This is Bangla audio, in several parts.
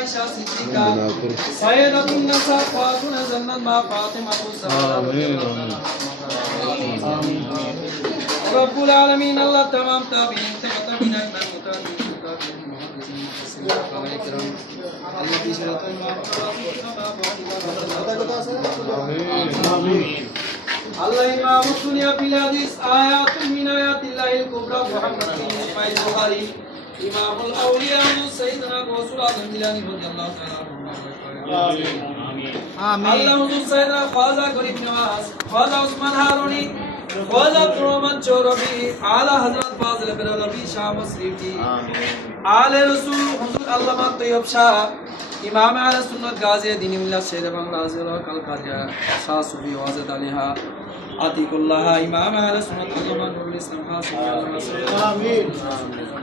عائشة صديقة سيدة النساء فاطمة زنان فاطمة رب العالمين الله تمام تابعين تبتبين أن المتابعين আল্লাহ ইমাম সুনিয়া বিল হাদিস আয়াতুন মিন আয়াতিল্লাহিল কুবরা মুহাম্মাদিন ইসমাইল বুখারী ইমামুল আউলিয়া সাইয়্যিদনা গৌসুল আযম জিলানী রাদিয়াল্লাহু তাআলা আমিন। আল্লাহ হুজুর সাইয়্যিদনা খাজা গরিব নওয়াজ খাজা উসমান হারুনি খাজা তুরমান চৌরবি আলা হযরত ফাজিল বেরলভি শাহ মসরিফি আলে রসুল হুজুর আল্লামা তৈয়ব শাহ ইমাম আলে সুন্নাত গাজী দিনী মিল্লাত শের বাংলা আজিল কাল শাহ সুফি ওয়াজেদ আলিহা আতিকুল্লাহ ইমাম আলে সুন্নাত আল্লামা নুরুল ইসলাম হাসিম আমিন।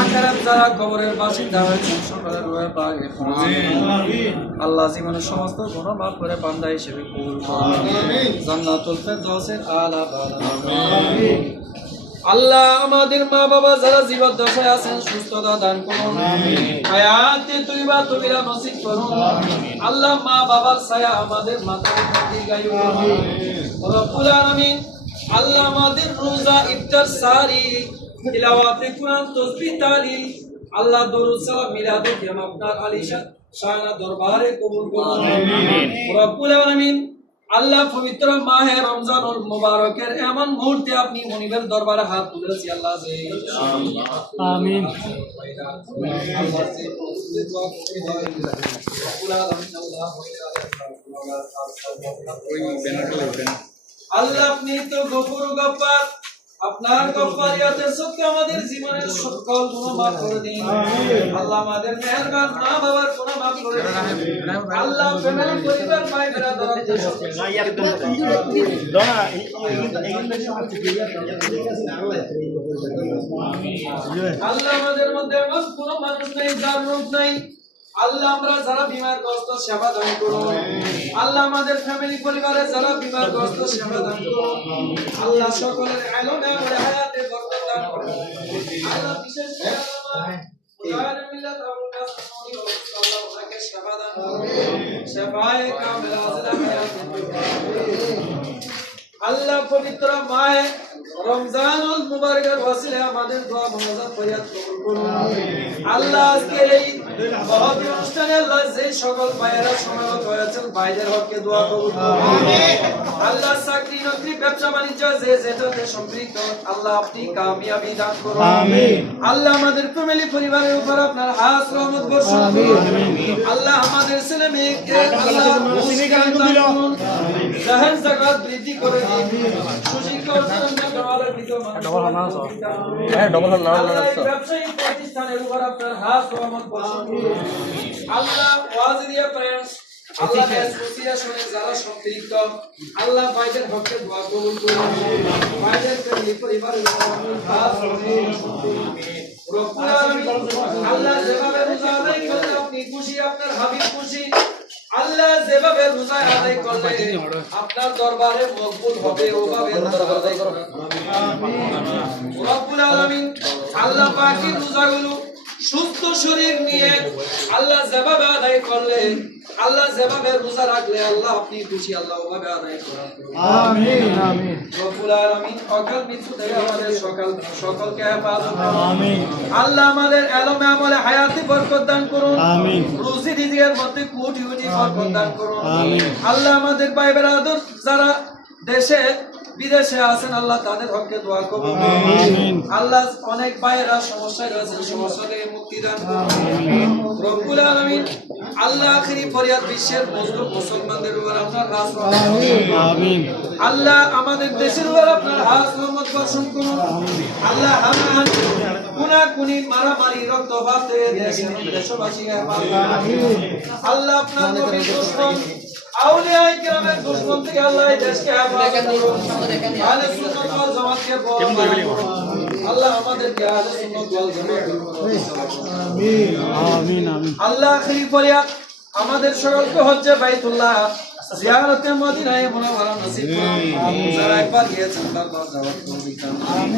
আখেরাত যারা কবরের বাসিন্দা হয়েছেন সকলের রয়ে পাক আল্লাহ জীবনের সমস্ত গুণ মাফ করে বান্দা হিসেবে কবুল করুন। জান্নাতুল ফেরদাউসের আলা বালা। আল্লাহ আমাদের মা বাবা যারা জীবন দশায় আছেন সুস্থতা দান করুন। হায়াতে তুইবা তুমিরা নসিব করুন। আল্লাহ মা বাবার ছায়া আমাদের মাথার উপর দীর্ঘায়ু করুন রব্বুল আলামিন আল্লাহ আমাদের রোজা ইফতার সারি তিলাওয়াতে কুরআন তাসবিহ তালিল আল্লাহ দরুদ সালাম মিলাদ কিয়াম আপনার আলিশান শানা দরবারে কবুল করুন। রব্বুল আলামিন আল্লাহ পবিত্র মাহে রমজানুল মুবারকের এমন মুহূর্তে আপনি মনিবের দরবারে হাত তুলেছি আল্লাহ যে আমিন। আল্লাহ আপনি তো গফুর গফার আপনার আমাদের জীবনের সকল গুনাহ মাফ করে দিন। আল্লাহ আমাদের মেহেরবান মা বাবার গুনাহ মাফ করে দিন। আল্লাহ ফ্যামিলি পরিবার ভাই বেরাদার আল্লাহ আমাদের মধ্যে এমন কোন মানুষ নেই যার রোগ নাই। আল্লাহ আমরা যারা বিমারগ্রস্ত সেবা দান করুন। আল্লাহ আমাদের ফ্যামিলি পরিবারে যারা বিমারগ্রস্ত সেবা দান করুন। আল্লাহ সকলের আলমে হায়াতে বরকত দান করুন। আল্লাহ বিশেষ করে মিল্লাত আবুল কাসেম আল্লাহ ওনাকে সেবা দান করুন। সেবায়ে কামিল আল্লাহ। পবিত্র মায়ে রমজানুল মুবারকের ওয়াসিলে আমাদের দোয়া মোনাজাত ফরিয়াদ কবুল করুন। আল্লাহ আজকের এই মহৎ অনুষ্ঠানে আল্লাহ যে সকল ভাইয়েরা সমাগত হয়েছেন ভাইদের হককে দোয়া কবুল করুন। আল্লাহ চাকরি নকরি ব্যবসা বাণিজ্য যে যেটাতে সম্পৃক্ত আল্লাহ আপনি কামিয়াবি দান করুন। আল্লাহ আমাদের ফ্যামিলি পরিবারের উপর আপনার হাত রহমত বর্ষণ করুন। আল্লাহ আমাদের ছেলে মেয়েকে আল্লাহ জাহের জাকাত বৃদ্ধি করে দিন। সুশিক্ষা অর্জন করার ভিতর হ্যাঁ ডবল হল ব্যবসায়িক প্রতিষ্ঠানের উপর আপনার হাত রহমত বর্ষণ করুন। আল্লাহ ওয়াজিদিয়া ফ্রেন্ডস আল্লাহ অ্যাসোসিয়েশনে যারা সম্পৃক্ত আল্লাহ ভাইদের হককে দোয়া কবুল করুন। ভাইদের পরিবারের উপর আপনার হাত রহমত করুন। রব্বুল আলামিন আল্লাহ যেভাবে আপনি খুশি আপনার হাবিব খুশি। আল্লাহ যেভাবে রোজা আদায় করলে আপনার দরবারে মকবুল হবে ওভাবে রোজা আদায় করুন রব্বুল আলামিন আল্লাহ পাকের রোজাগুলো সুস্থ শরীর নিয়ে আল্লাহ যেভাবে আদায় করলে আল্লাহ যেভাবে রোজা রাখলে আল্লাহ আপনি খুশি আল্লাহ ওভাবে আদায় করেন আমিন আমিন রব্বুল আলামিন অকাল মৃত্যু থেকে আমাদের সকাল সকলকে হেফাজত করুন। আমিন আল্লাহ আমাদের এলমে আমলে হায়াতি বরকত দান করুন আমিন। রুজি রিজিকের মধ্যে কোটি কোটি বরকত দান করুন আমিন। আল্লাহ আমাদের ভাই বেরাদর যারা দেশে বিদেশে আছেন আল্লাহ তাদের হককে দোয়া করুন। আমিন। আল্লাহ অনেক ভাইয়েরা সমস্যায় রয়েছেন সমস্যা থেকে মুক্তি দান করুন। রব্বুল আলামিন আল্লাহ আখিরি ফরিয়াদ বিশ্বের মজলুম মুসলমানদের উপর আল্লাহ আমাদের দেশের উপর আপনার হাত রহমত বর্ষণ করুন। আল্লাহ হানাহান মারামারি রক্তপাত থেকে দেশের দেশবাসী আল্লাহ আপনার নবীর দুশ্মন আউলিয়া ইকরামের দুশ্মন থেকে আল্লাহ এই দেশকে হেফাজত করুন। আহলে সুন্নাত ওয়াল জামাত আমাকে বড় বানানো আল্লাহ আমাদেরকে আহলে সুন্নাত ওয়াল জামাতের আমিন আমিন। আল্লাহ আখরি ফরিয়াদ আমাদের সকলকে হজ্জে বাইতুল্লাহ। জিয়ারতে মদিনায় মুনাওয়ারা নসিব করুন যারা একবার গিয়েছেন বারবার যাওয়ার তৌফিক দান করুন।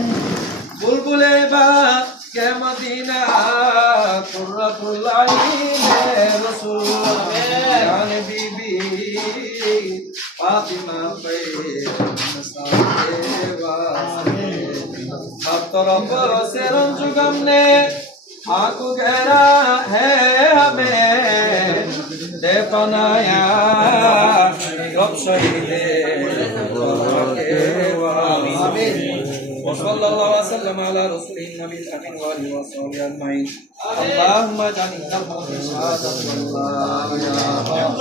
বুলবুলে বা কে মদিনা কুররাতুল আইনে রাসূল জান বিবি ফাতিমা पे अब तरफ से रंजुगम ने आंखों गहरा है हमें তে পানায়া রব শহীদে وصلى الله وسلم على رسوله النبي الأمين وآله وصحبه أجمعين اللهم اجعل الحق شهادة الله يا رب